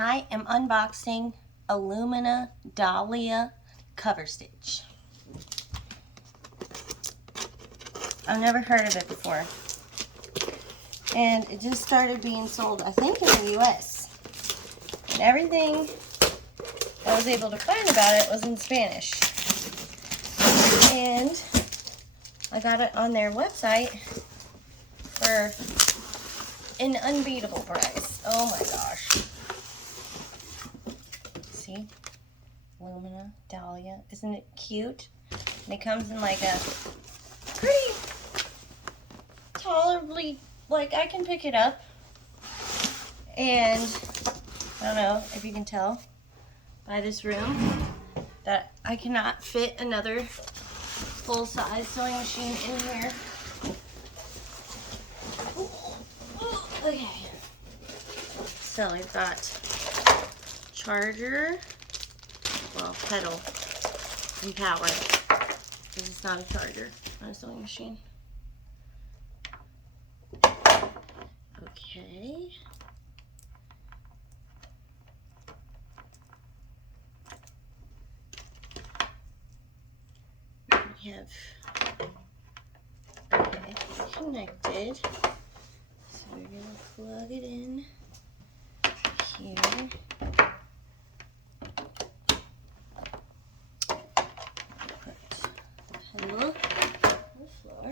I am unboxing a Lumina Dahlia Coverstitch. I've never heard of it before. And it just started being sold, I think, in the US. And everything I was able to find about it was in Spanish. And I got it on their website for an unbeatable price. Oh my gosh. See? Lumina, Dahlia. Isn't it cute? And it comes in like a pretty tolerably, like I can pick it up. And I don't know if you can tell by this room that I cannot fit another full-size sewing machine in here. Okay. So we've got charger, well, pedal and power. This is not a charger on a sewing machine. Okay. We have, okay, connected. So we're gonna plug it in here. Put the pedal on the floor.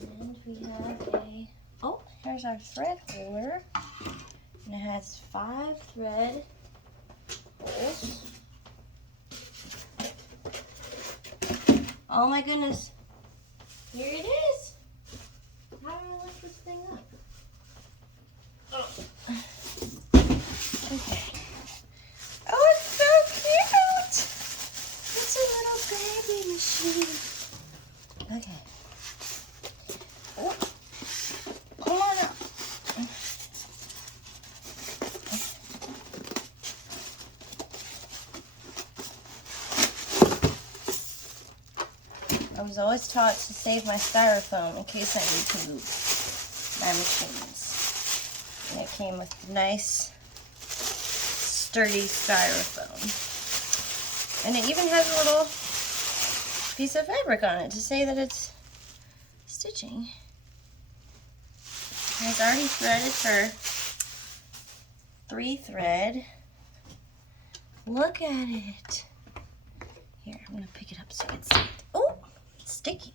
And we have a, oh, here's our thread holder. And it has 5 thread holes. Oh my goodness. Here it is. How do I lift this thing up? Oh. Okay. Oh, it's so cute. It's a little baby machine. Okay. Oh. Come on up. I was always taught to save my styrofoam in case I need to move my machines. And it came with nice, sturdy styrofoam. And it even has a little piece of fabric on it to say that it's stitching. And it's already threaded for 3 thread. Look at it. Here, I'm gonna pick it up so you can see it. Oh! Sticky.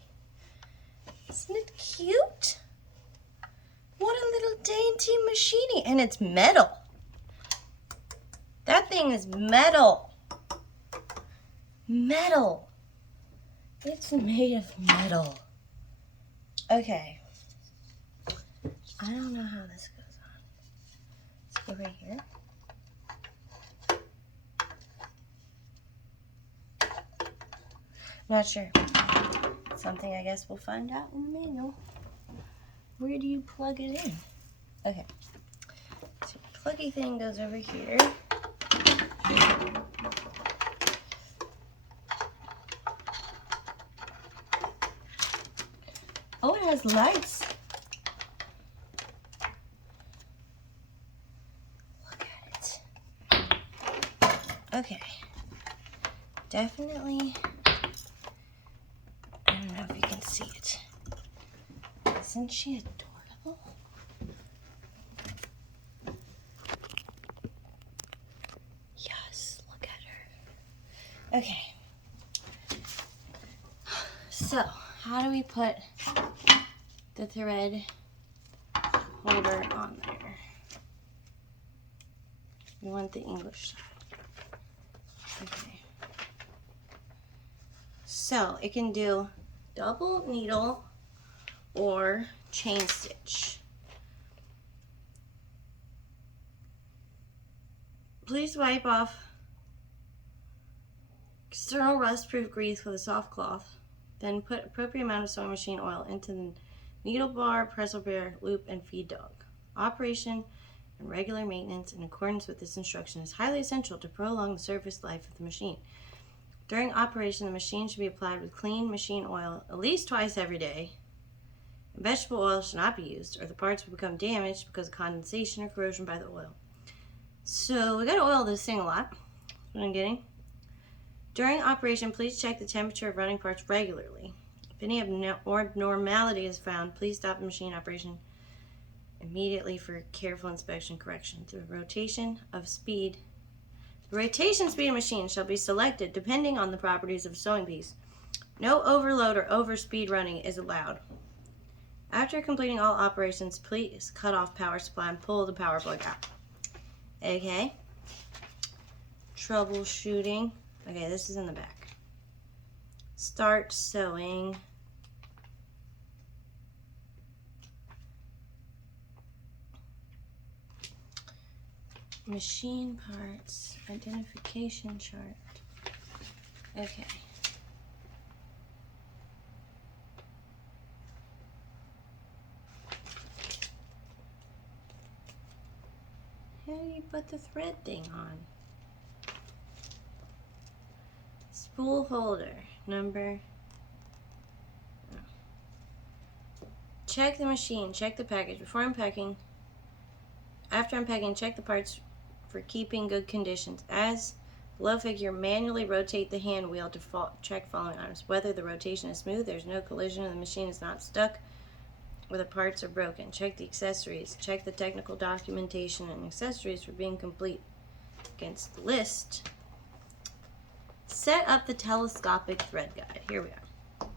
Isn't it cute? What a little dainty machine. And it's metal. That thing is metal. Metal. It's made of metal. Okay. I don't know how this goes on. Let's go right here. Not sure. Something I guess we'll find out in the manual. Where do you plug it in? Okay. So the pluggy thing goes over here. Oh, it has lights. Look at it. Okay. Definitely. I don't know if you can see it. Isn't she adorable? Yes, look at her. Okay. So, how do we put the thread holder on there? We want the English side. Okay. So, it can do double needle or chain stitch. Please wipe off external rust-proof grease with a soft cloth. Then put appropriate amount of sewing machine oil into the needle bar, pretzel bear, loop, and feed dog. Operation and regular maintenance in accordance with this instruction is highly essential to prolong the service life of the machine. During operation, the machine should be applied with clean machine oil at least twice every day Vegetable oil should not be used, or the parts will become damaged because of condensation or corrosion by the oil. So we got to oil this thing a lot. That's what I'm getting. During operation, please check the temperature of running parts regularly. If any abnormality is found, please stop the machine operation immediately for careful inspection and correction. The rotation speed of machine shall be selected depending on the properties of a sewing piece. No overload or overspeed running is allowed. After completing all operations, please cut off power supply and pull the power plug out. Okay. Troubleshooting. Okay, this is in the back. Start sewing. Machine parts. Identification chart. Okay. How do you put the thread thing on? Spool holder. Number. Oh. Check the machine. Check the package. Before unpacking. After unpacking, check the parts for keeping good conditions. As below figure, manually rotate the hand wheel to check following items. Whether the rotation is smooth, there's no collision, and the machine is not stuck, or the parts are broken. Check the accessories. Check the technical documentation and accessories for being complete. Against the list. Set up the telescopic thread guide. Here we are.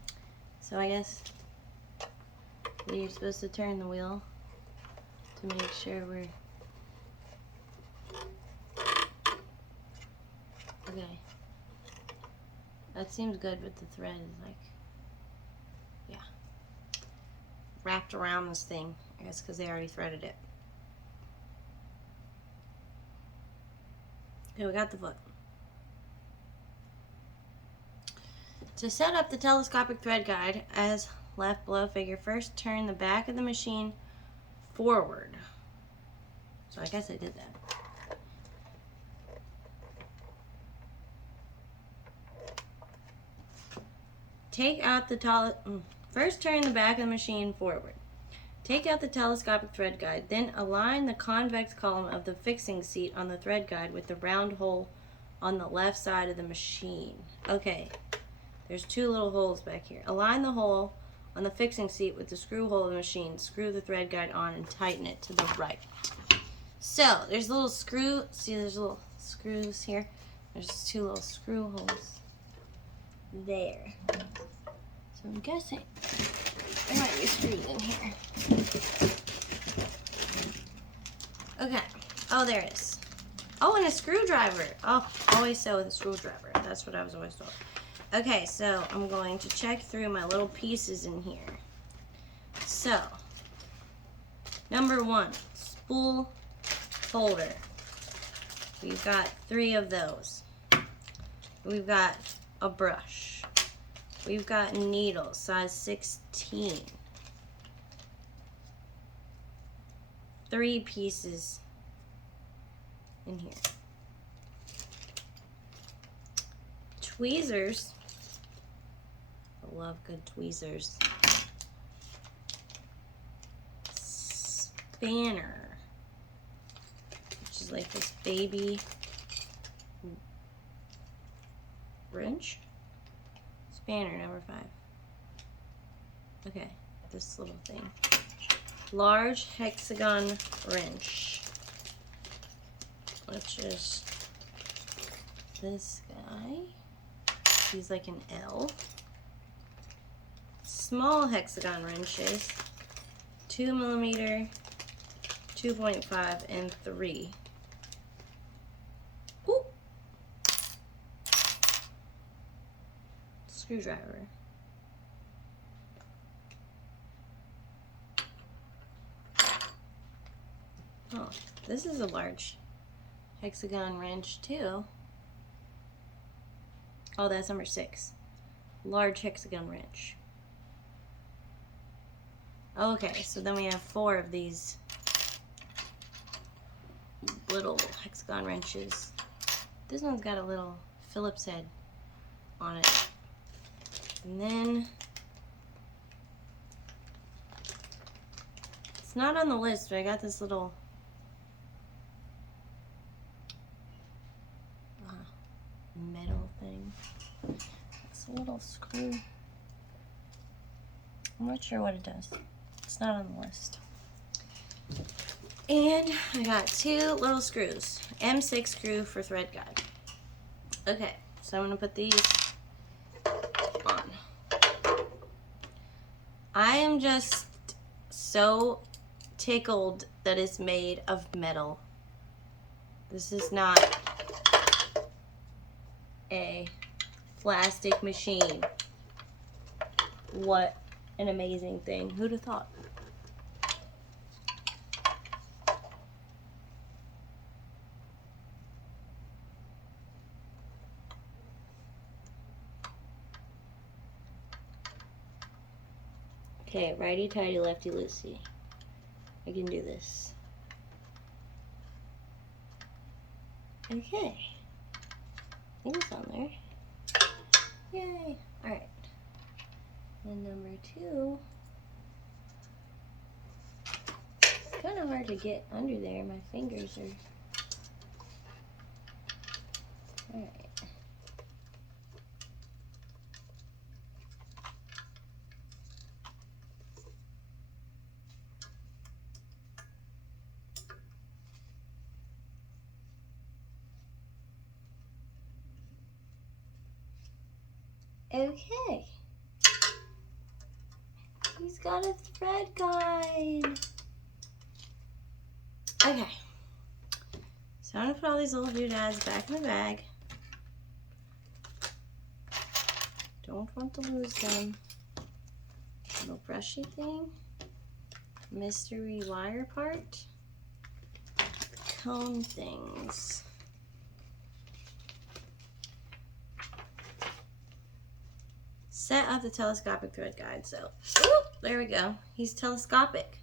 So I guess you're supposed to turn the wheel to make sure we're... Okay. That seems good, but the thread is like... Yeah. Wrapped around this thing. I guess because they already threaded it. Okay, we got the foot. To set up the telescopic thread guide, as left below figure, first turn the back of the machine forward. So I guess I did that. Take out the first turn the back of the machine forward. Take out the telescopic thread guide, then align the convex column of the fixing seat on the thread guide with the round hole on the left side of the machine. Okay, there's two little holes back here. Align the hole on the fixing seat with the screw hole of the machine. Screw the thread guide on and tighten it to the right. So, there's a little screw. See, there's little screws here. There's two little screw holes there. So I'm guessing there might be screws in here. Okay. Oh, there it is. Oh, and a screwdriver. Oh, always sew with a screwdriver. That's what I was always told. Okay, so I'm going to check through my little pieces in here. So, number 1, spool holder. We've got 3 of those. We've got a brush. We've got needles, size 16. 3 pieces in here. Tweezers. I love good tweezers. Spanner, which is like this baby wrench. Spanner number 5. Okay, this little thing. Large hexagon wrench, which is this guy. He's like an L. Small hexagon wrenches, 2mm, 2.5, and 3. Ooh. Screwdriver. Oh, this is a large hexagon wrench too. Oh, that's number 6. Large hexagon wrench. Okay, so then we have 4 of these little hexagon wrenches. This one's got a little Phillips head on it. And then not on the list, but I got this little metal thing. It's a little screw. I'm not sure what it does. It's not on the list. And I got 2 little screws. M6 screw for thread guide. Okay, so I'm gonna put these on. I am just so tickled that it's made of metal. This is not a plastic machine. What an amazing thing. Who'd have thought? Okay, righty tighty, lefty loosey. I can do this. Okay. It's on there. Yay. Alright. And number 2. It's kind of hard to get under there. My fingers are... Alright. Okay. He's got a thread guide. Okay. So I'm gonna put all these little doodads back in the bag. Don't want to lose them. Little brushy thing. Mystery wire part. Cone things. Set up the telescopic thread guide. So, there we go. He's telescopic.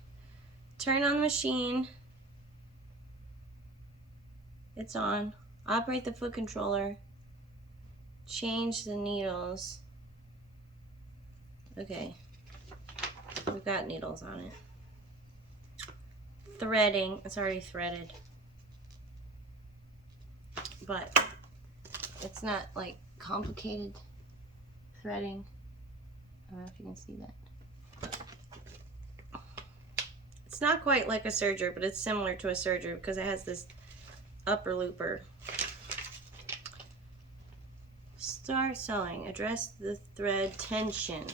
Turn on the machine. It's on. Operate the foot controller. Change the needles. Okay. We've got needles on it. Threading. It's already threaded. But it's not like complicated threading. I don't know if you can see that. It's not quite like a serger, but it's similar to a serger because it has this upper looper. Start sewing. Address the thread tension.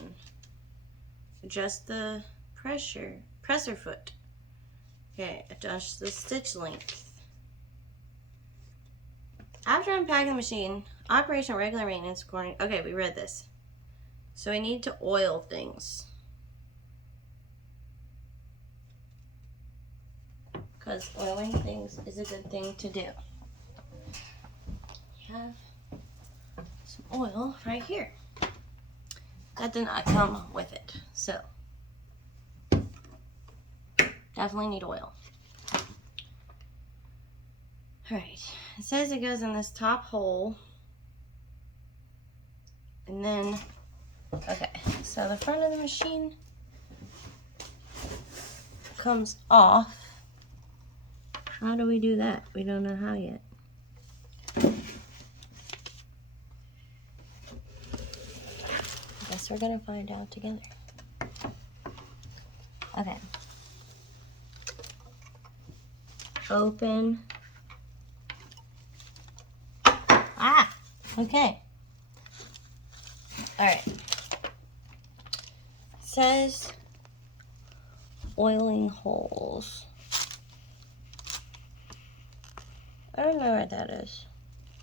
Adjust the presser foot. Okay, adjust the stitch length. After unpacking the machine, operation regular maintenance according. Okay, we read this. So we need to oil things. Because oiling things is a good thing to do. We have some oil right here. That did not come with it. So, definitely need oil. Alright, it says it goes in this top hole. And then, okay, so the front of the machine comes off. How do we do that? We don't know how yet. I guess we're gonna find out together. Okay. Open. Ah! Okay. Alright. It says oiling holes. I don't know where that is.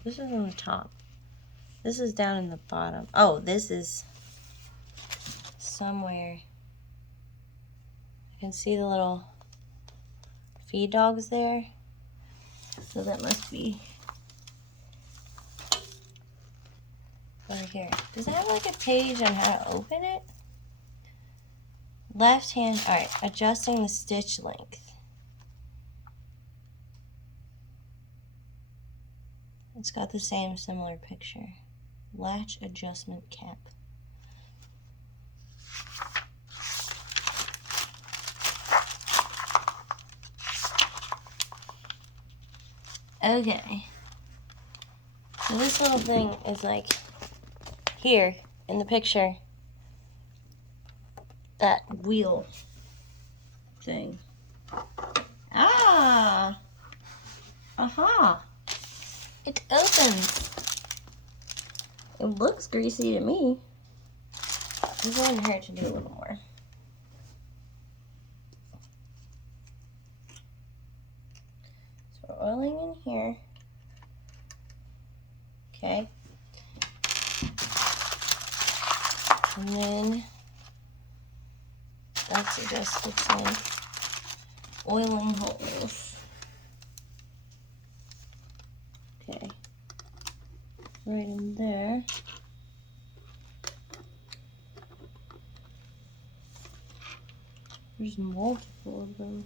This is on the top. This is down in the bottom. Oh, this is somewhere. You can see the little feed dogs there. So that must be over here. Does it have like a page on how to open it? Left hand, alright, adjusting the stitch length. It's got the same similar picture. Latch adjustment cap. Okay. So this little thing is like here in the picture. That wheel thing. Ah! Aha! It opens. It looks greasy to me. I'm going to her to do a little more. So we're oiling in here. Okay. And then that's just looks like oiling holes. Okay. Right in there. There's multiple of them.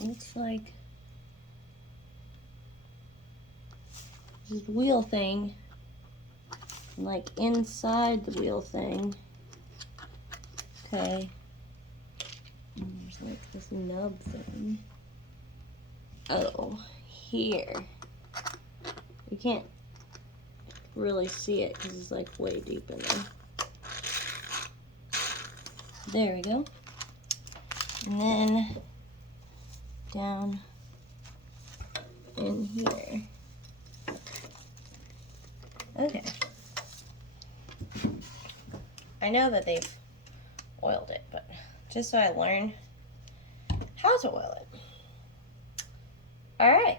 Looks like this wheel thing, like inside the wheel thing. Okay. And there's like this nub thing. Oh, here. You can't really see it because it's like way deep in there. There we go. And then down in here. Okay. I know that they've oiled it, but just so I learn how to oil it. Alright.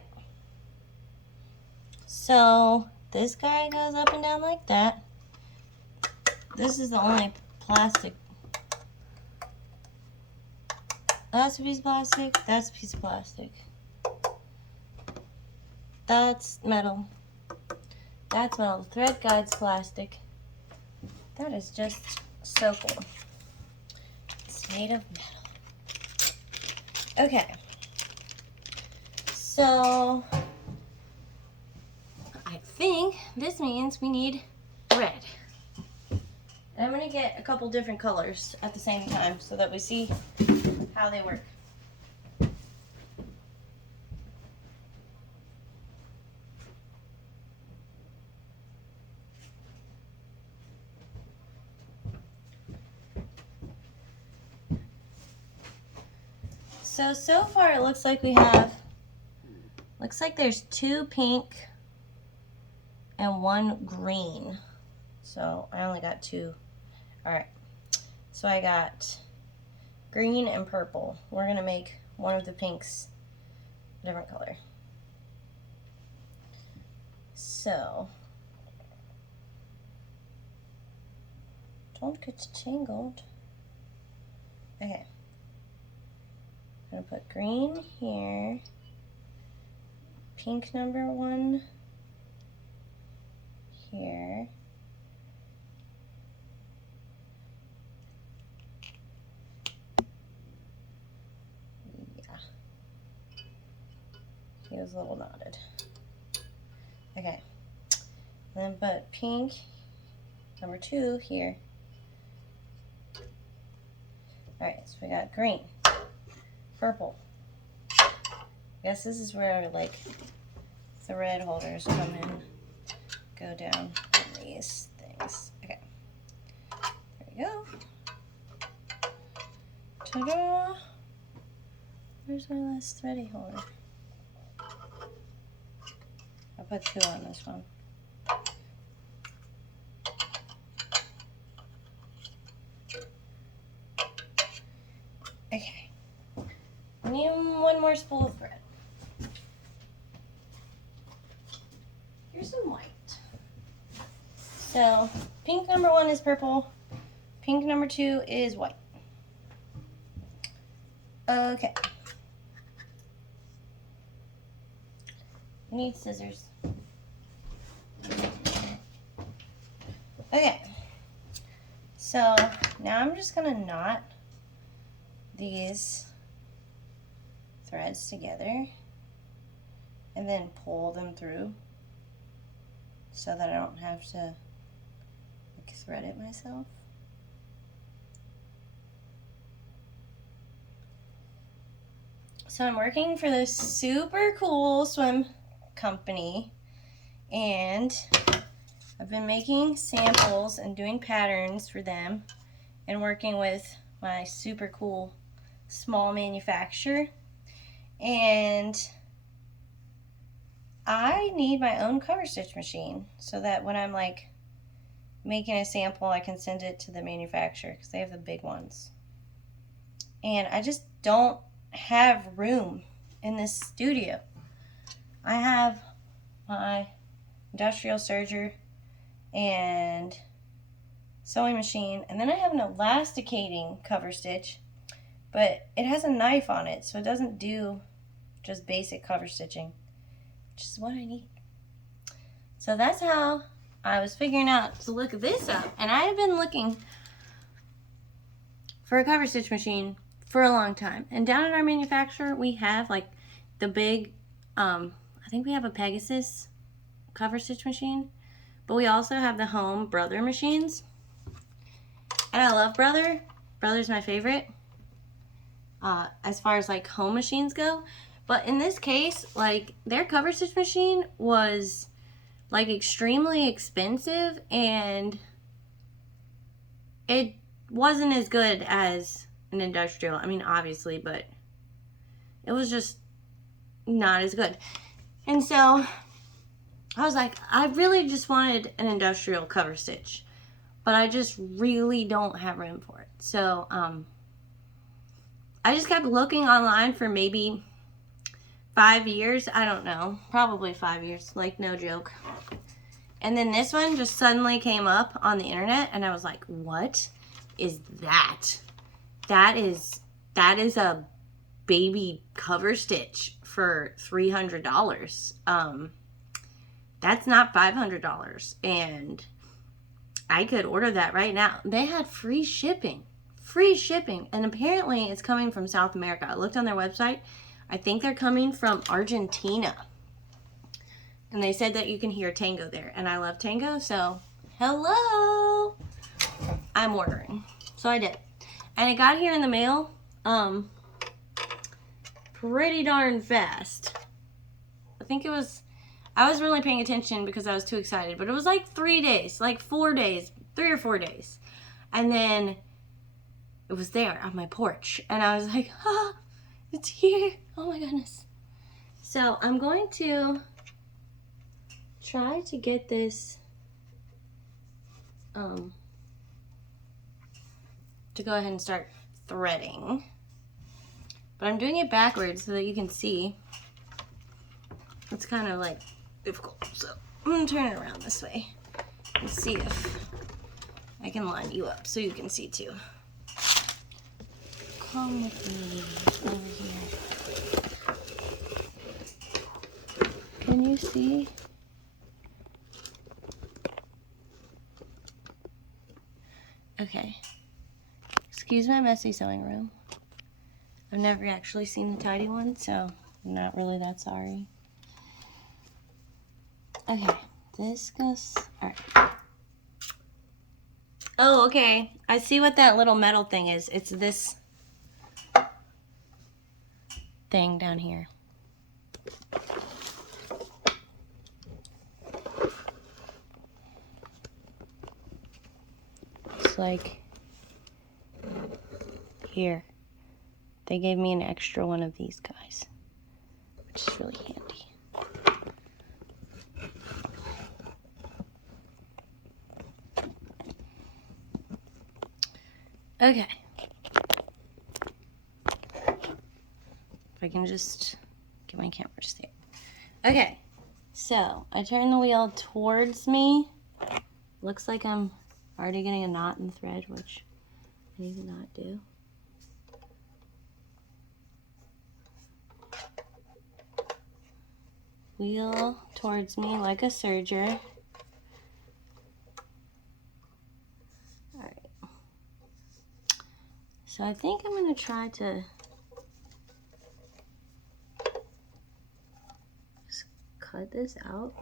So this guy goes up and down like that. This is the only plastic. That's a piece of plastic. That's a piece of plastic. That's metal. That's metal. The thread guide's plastic. That is just so cool. It's made of metal. Okay. So I think this means we need red. And I'm going to get a couple different colors at the same time so that we see how they work. So far it looks like we have, looks like there's 2 pink and 1 green. So I only got 2. Alright, so I got green and purple. We're going to make one of the pinks a different color. So, don't get tangled. Okay. I'm going to put green here, pink number 1 here, yeah, he was a little knotted. Okay, then put pink number 2 here. Alright, so we got green, purple. I guess this is where like thread holders come in, go down on these things. Okay, there we go. Ta-da! Where's my last thready holder? I put 2 on this one. Okay. I need 1 more spool of thread. Here's some white. So, pink number 1 is purple. Pink number 2 is white. Okay. I need scissors. Okay. So, now I'm just going to knot these threads together and then pull them through so that I don't have to like thread it myself. So I'm working for this super cool swim company, and I've been making samples and doing patterns for them and working with my super cool small manufacturer. And I need my own cover stitch machine so that when I'm like making a sample, I can send it to the manufacturer because they have the big ones. And I just don't have room in this studio. I have my industrial serger and sewing machine, and then I have an elasticating cover stitch, but it has a knife on it, so it doesn't do just basic cover stitching, which is what I need. So that's how I was figuring out to look this up, and I have been looking for a cover stitch machine for a long time. And down at our manufacturer, we have like the big, I think we have a Pegasus cover stitch machine, but we also have the home Brother machines. And I love Brother. Brother's my favorite as far as like home machines go. But in this case, like their cover stitch machine was like extremely expensive, and it wasn't as good as an industrial. I mean, obviously, but it was just not as good. And so I was like, I really just wanted an industrial cover stitch, but I just really don't have room for it. So I just kept looking online for maybe 5 years. I don't know, probably 5 years, like no joke. And then this one just suddenly came up on the internet, and I was like, what is that? That is a baby cover stitch for $300. That's not $500, and I could order that right now. They had free shipping, and apparently it's coming from South America. I looked on their website. I think they're coming from Argentina, and they said that you can hear tango there, and I love tango, so hello, I'm ordering. So I did, and it got here in the mail pretty darn fast. I was really paying attention because I was too excited, but it was like 3 days, like 4 days, 3 or 4 days. And then it was there on my porch, and I was like, ah, it's here. Oh my goodness. So I'm going to try to get this to go ahead and start threading. But I'm doing it backwards so that you can see. It's kind of like difficult, so I'm gonna turn it around this way and see if I can line you up so you can see too. Come with me over here. Can you see? Okay. Excuse my messy sewing room. I've never actually seen the tidy one, so I'm not really that sorry. Okay, this goes, alright. Oh, okay. I see what that little metal thing is. It's this thing down here. It's like here. They gave me an extra one of these guys, which is really handy. Okay. If I can just get my camera to stay. Okay. So I turn the wheel towards me. Looks like I'm already getting a knot in the thread, which I need to not do. Wheel towards me like a serger. Alright. So I think I'm going to try to just cut this out.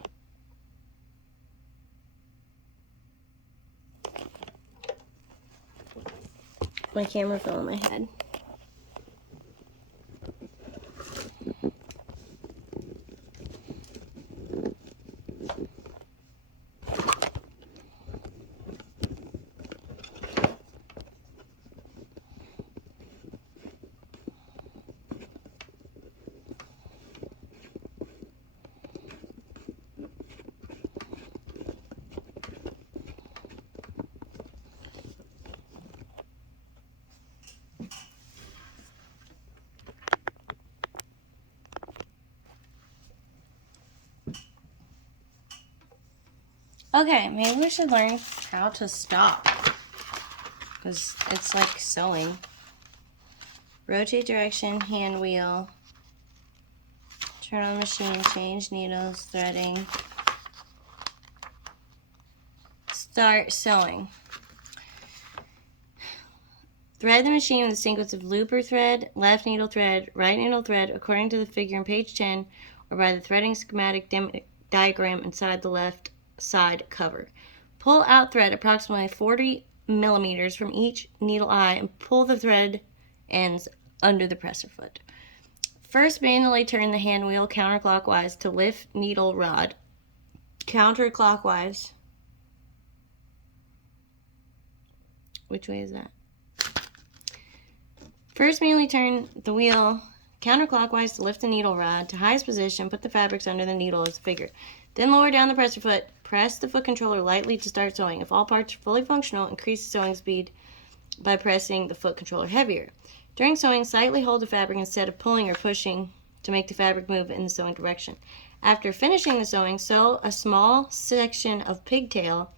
My camera fell on my head. Okay, maybe we should learn how to stop. Because it's like sewing. Rotate direction, hand wheel. Turn on machine, change needles, threading. Start sewing. Thread the machine with a sequence of looper thread, left needle thread, right needle thread according to the figure on page 10 or by the threading schematic diagram inside the left side cover. Pull out thread approximately 40 millimeters from each needle eye and pull the thread ends under the presser foot. First, manually turn the hand wheel counterclockwise to lift needle rod. Counterclockwise. Which way is that? First, manually turn the wheel counterclockwise to lift the needle rod to highest position. Put the fabrics under the needle as figured. Then lower down the presser foot. Press the foot controller lightly to start sewing. If all parts are fully functional, increase the sewing speed by pressing the foot controller heavier. During sewing, slightly hold the fabric instead of pulling or pushing to make the fabric move in the sewing direction. After finishing the sewing, sew a small section of pigtail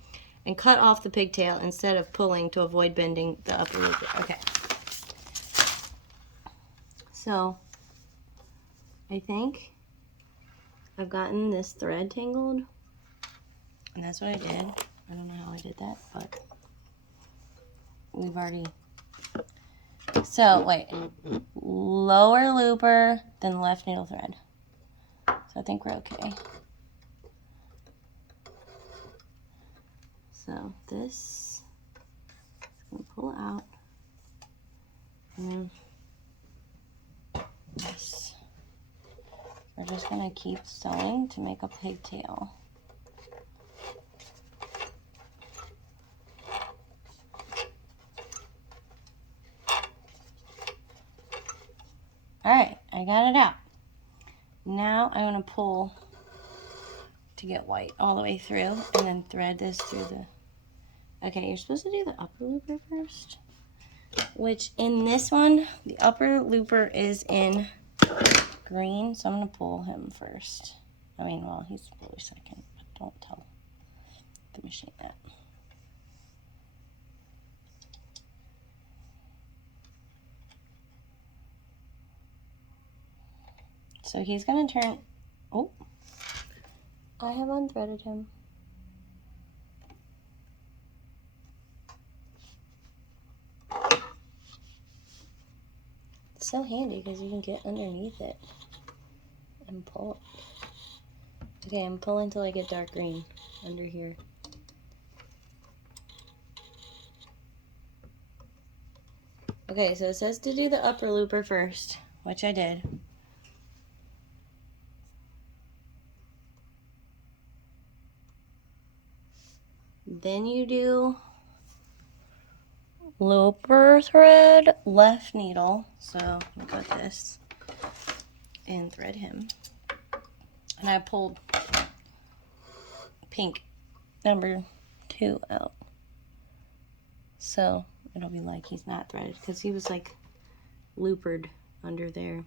and cut off the pigtail instead of pulling to avoid bending the upper loop. Okay. So, I think I've gotten this thread tangled, and that's what I did. I don't know how I did that, but we've already... So, wait. Lower looper, then left needle thread. So I think we're okay. So this is going to pull out. And then this. We're just going to keep sewing to make a pigtail. Alright, I got it out. Now I'm going to pull to get white all the way through and then thread this through the... Okay, you're supposed to do the upper looper first. Which in this one, the upper looper is in green, so I'm going to pull him first. I mean, well, he's probably second, but don't tell the machine that. So he's going to turn... Oh, I have unthreaded him. It's so handy because you can get underneath it and pull. Okay, I'm pulling until I get dark green under here. Okay, so it says to do the upper looper first, which I did. Then you do looper thread, left needle. So I'll cut this and thread him. And I pulled pink number 2 out. So it'll be like he's not threaded because he was like loopered under there.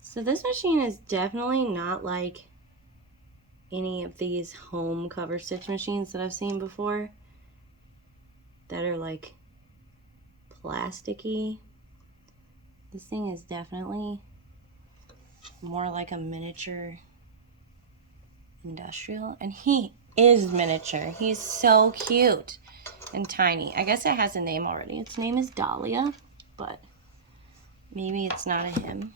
So this machine is definitely not like any of these home cover stitch machines that I've seen before that are like plasticky. This thing is definitely more like a miniature industrial, and he is miniature. He's so cute and tiny. I guess it has a name already. Its name is Dahlia, but maybe it's not a him.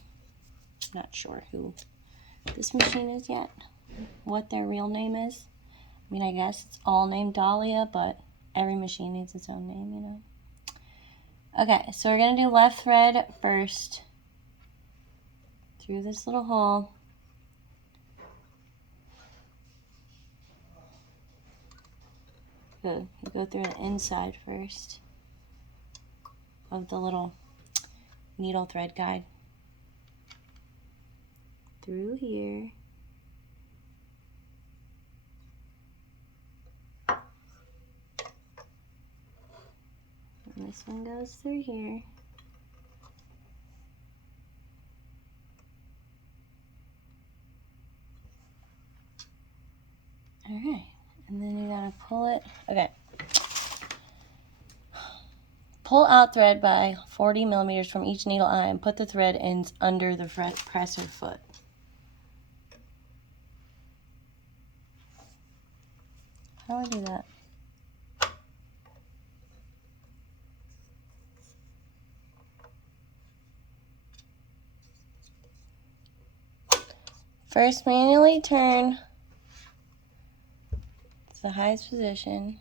Not sure who this machine is yet, what their real name is. I mean, I guess it's all named Dahlia, but every machine needs its own name, you know. Okay, so we're going to do left thread first through this little hole. Good. You go through the inside first of the little needle thread guide. Through here. And this one goes through here. Alright, and then you gotta pull it. Okay. Pull out thread by 40 millimeters from each needle eye and put the thread ends under the presser foot. How do I do that? First, manually turn to the highest position.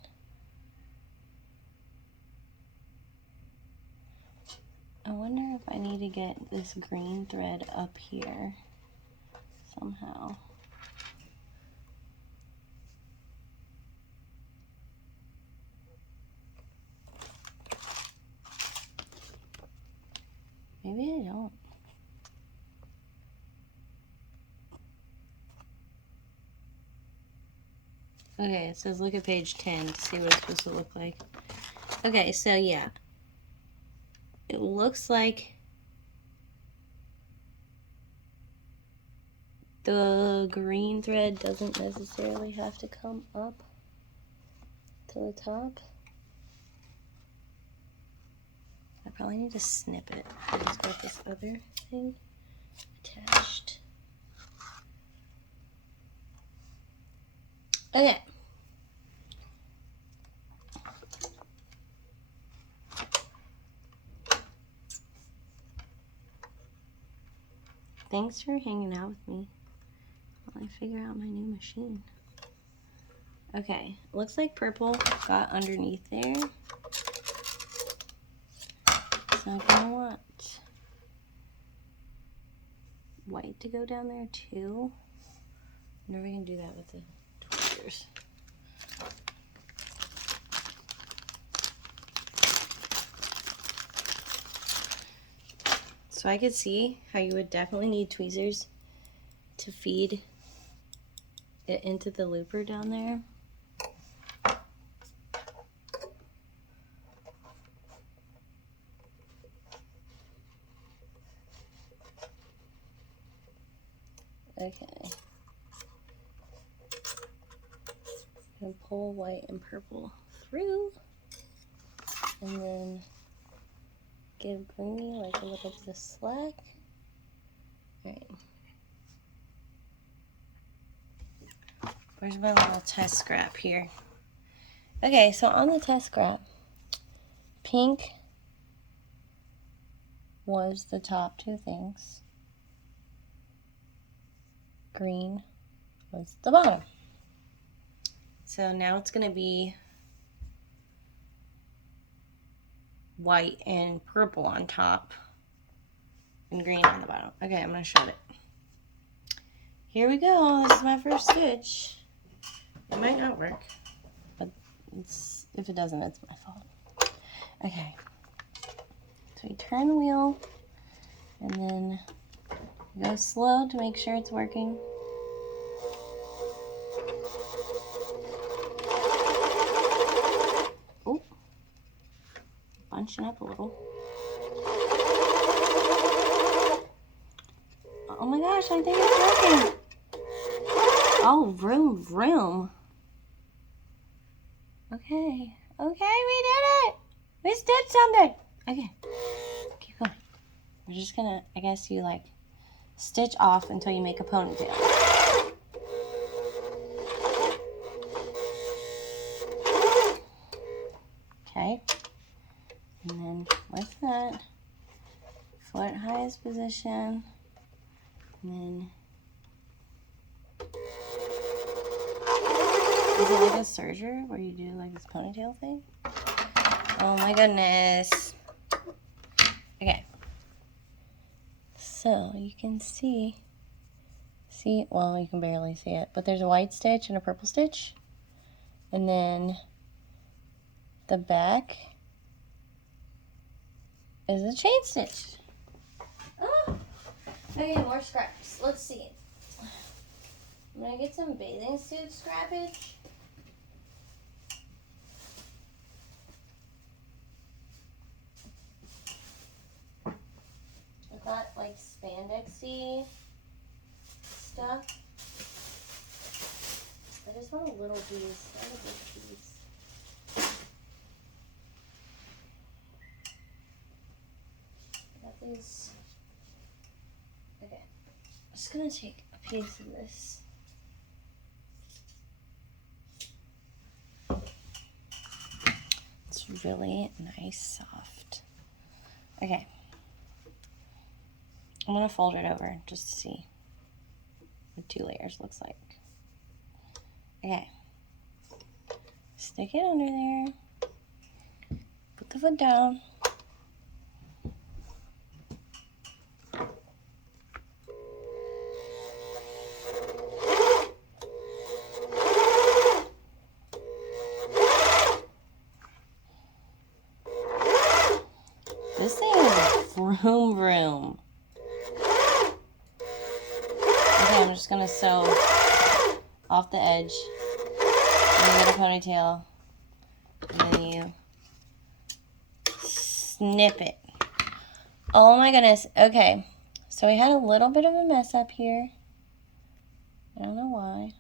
I wonder if I need to get this green thread up here somehow. Maybe I don't. Okay, it says look at page 10 to see what it's supposed to look like. Okay, so yeah. It looks like the green thread doesn't necessarily have to come up to the top. I probably need to snip it. I just got this other thing attached. Okay. Thanks for hanging out with me while I figure out my new machine. Okay, looks like purple got underneath there. So I'm gonna want white to go down there too. I wonder if we can do that with the tweezers. So I could see how you would definitely need tweezers to feed it into the looper down there. Okay. And pull white and purple through, and then give greeny like a little bit of slack. Alright. Where's my little test scrap here? Okay, so on the test scrap, pink was the top two things. Green was the bottom. So now it's going to be white and purple on top and green on the bottom. Okay, I'm going to show it. Here we go. This is my first stitch. It might not work, but if it doesn't, it's my fault. Okay. So we turn the wheel and then go slow to make sure it's working. Oh, bunching up a little. Oh my gosh, I think it's working. Oh, vroom, vroom. Okay, we did it. We stitched something. Okay, keep going. We're just gonna, I guess you like stitch off until you make a ponytail. Okay, and then with that, foot highest position, and then is it like a serger where you do like this ponytail thing? Oh my goodness. Okay. So you can see, well, you can barely see it, but there's a white stitch and a purple stitch. And then the back is a chain stitch. Oh, okay, more scraps. Let's see. I'm gonna get some bathing suit scrappage. messy stuff. I just want a little piece, not a big piece. Got these. Okay, I'm just gonna take a piece of this. It's really nice, soft. Okay. I'm gonna fold it over just to see what 2 layers looks like. Okay. Stick it under there. Put the foot down. This thing is vroom vroom. Okay, I'm just gonna sew off the edge. And you get a ponytail. And then you snip it. Oh my goodness. Okay. So we had a little bit of a mess up here. I don't know why.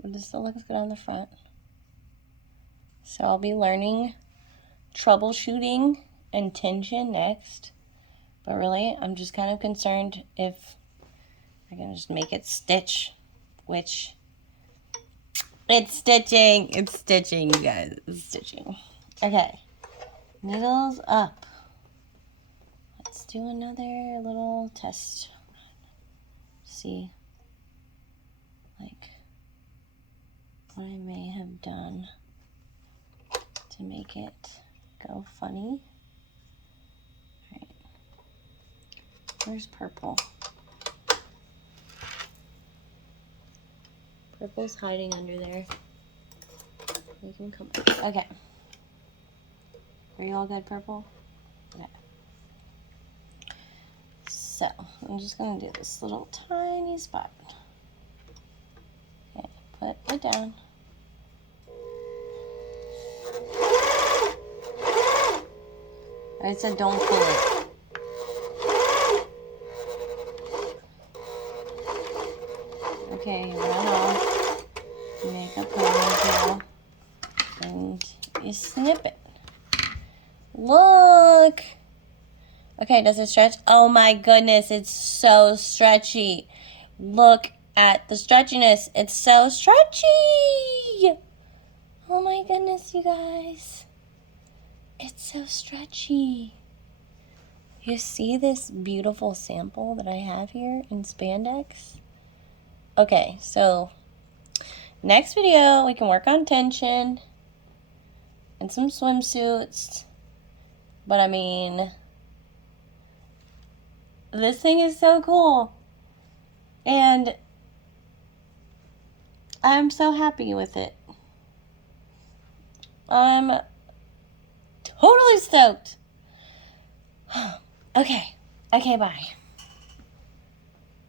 But this still looks good on the front. So I'll be learning troubleshooting and tension next. But really, I'm just kind of concerned if I can just make it stitch, which it's stitching. It's stitching, you guys. It's stitching. Okay. Needles up. Let's do another little test. See, like, what I may have done to make it go funny. Alright. Where's purple? Purple's hiding under there. We can come up. Okay. Are you all good, purple? Okay. So, I'm just going to do this little tiny spot. Okay, put it down. I said don't pull it. Okay, run off. Make a ponytail. And you snip it. Look! Okay, does it stretch? Oh my goodness, it's so stretchy. Look at the stretchiness. It's so stretchy! Oh my goodness, you guys. It's so stretchy. You see this beautiful sample that I have here in spandex? Okay, so next video we can work on tension and some swimsuits. But I mean, this thing is so cool. And I'm so happy with it. I'm totally stoked. Okay, bye.